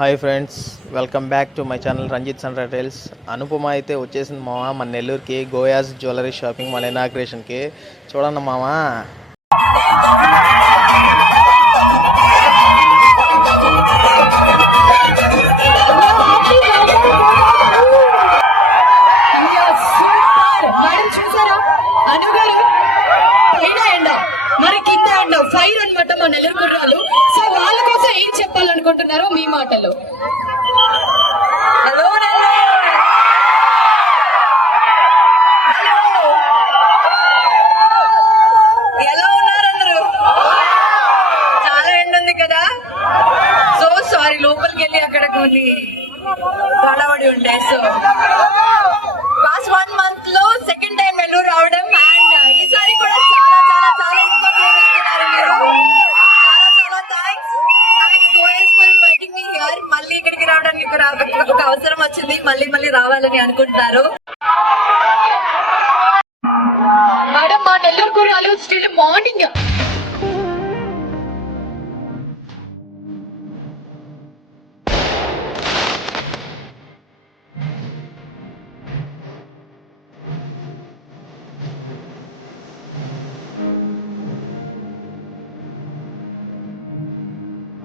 Hi friends, welcome back to my channel Ranjith sun tiles. Anupama అయితే వచ్చేసింది మామ మన నెల్లూరుకి గోయాస్ జ్యువెలరీ షాపింగ్ మాల్ ఇనాగ్రేషన్కి. చూడండి మామ. ఫైర్ అనమాట మా నెల్లూరు కుర్రాలు. సో వాళ్ళ కోసం ఏం చెప్పాలనుకుంటున్నారో మీ మాటలో. ఎలా ఉన్నారు అందరూ? చాలా ఎండ ఉంది కదా. సో సారీ, లోపలికి వెళ్ళి అక్కడ కొన్ని గొడవడి ఉంటాయి. సో లాస్ట్ 1 month లో సెకండ్ టైం నెల్లూరు రావడం, అండ్ ఈసారి కూడా చాలా చాలా చాలా ఎక్కువ ప్రేమిస్తున్నారు మీరు. చాలా చాలా thanks guys for inviting me here. మళ్ళీ ఇక్కడికి రావడానికి ఒక అవసరం వచ్చింది, మళ్ళీ రావాలని అనుకుంటున్నారు. మేడం, మా నెల్లూరు కుర్రాలు స్టిల్ మార్నింగ్